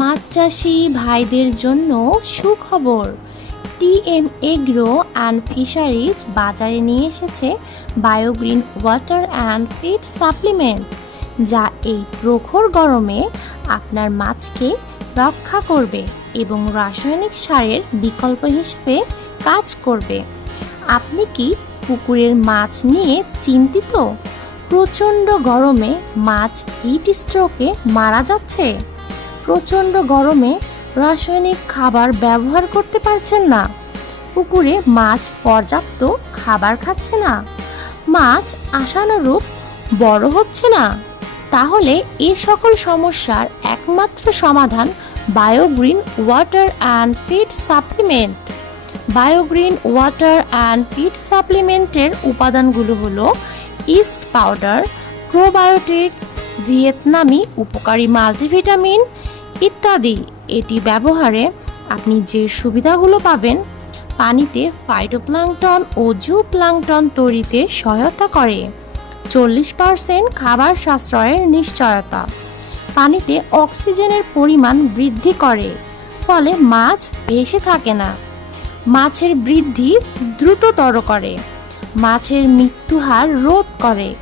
মাছ চাষি ভাইদের জন্য সুখবর। টিএম এগ্রো অ্যান্ড ফিশারিজ বাজারে নিয়ে এসেছে Biogreen water and feed supplement, যা এই প্রখর গরমে আপনার মাছকে রক্ষা করবে এবং রাসায়নিক সারের বিকল্প হিসেবে কাজ করবে। আপনি কি পুকুরের মাছ নিয়ে চিন্তিত? প্রচণ্ড গরমে মাছ হিট স্ট্রোকে মারা যাচ্ছে? প্রচণ্ড গরমে রাসায়নিক খাবার ব্যবহার করতে পারছেন না। পুকুরে মাছ পর্যাপ্ত খাবার খাচ্ছে না। মাছ আশানুরূপ বড় হচ্ছে না। তাহলে এই সকল সমস্যার একমাত্র সমাধান Biogreen water and feed supplement. Biogreen water and feed সাপ্লিমেন্টের উপাদানগুলো হলো ইস্ট পাউডার, প্রোবায়োটিক, ভিয়েতনামি উপকারী মাল্টিভিটামিন ইত্যাদি। এটি ব্যবহারে আপনি যে সুবিধাগুলো পাবেন, পানিতে ফাইটোপ্লাঙ্কটন ও জু প্লাংটন তৈরিতে সহায়তা করে। চল্লিশ পার্সেন্ট খাবার সাশ্রয়ের নিশ্চয়তা। পানিতে অক্সিজেনের পরিমাণ বৃদ্ধি করে, ফলে মাছ ভেসে থাকে না। মাছের বৃদ্ধি দ্রুততর করে। মাছের মৃত্যু হার রোধ করে।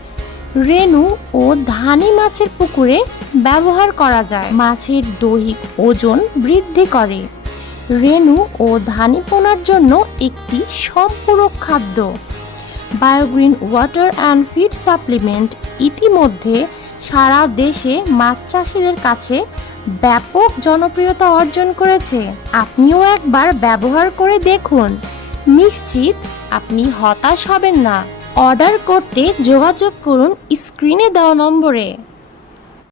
রেণু ও ধানি মাছের পুকুরে ব্যবহার করা যায়। মাছের দৈহিক ওজন বৃদ্ধি করে। রেণু ও ধানি পোনার জন্য একটি সম্পূরক খাদ্য। Biogreen water and feed supplement ইতিমধ্যে সারা দেশে মাছ চাষিদের কাছে ব্যাপক জনপ্রিয়তা অর্জন করেছে। আপনিও একবার ব্যবহার করে দেখুন। নিশ্চিত আপনি হতাশ হবেন না। অর্ডার করতে যোগাযোগ করুন স্ক্রিনে দেওয়া নম্বরে।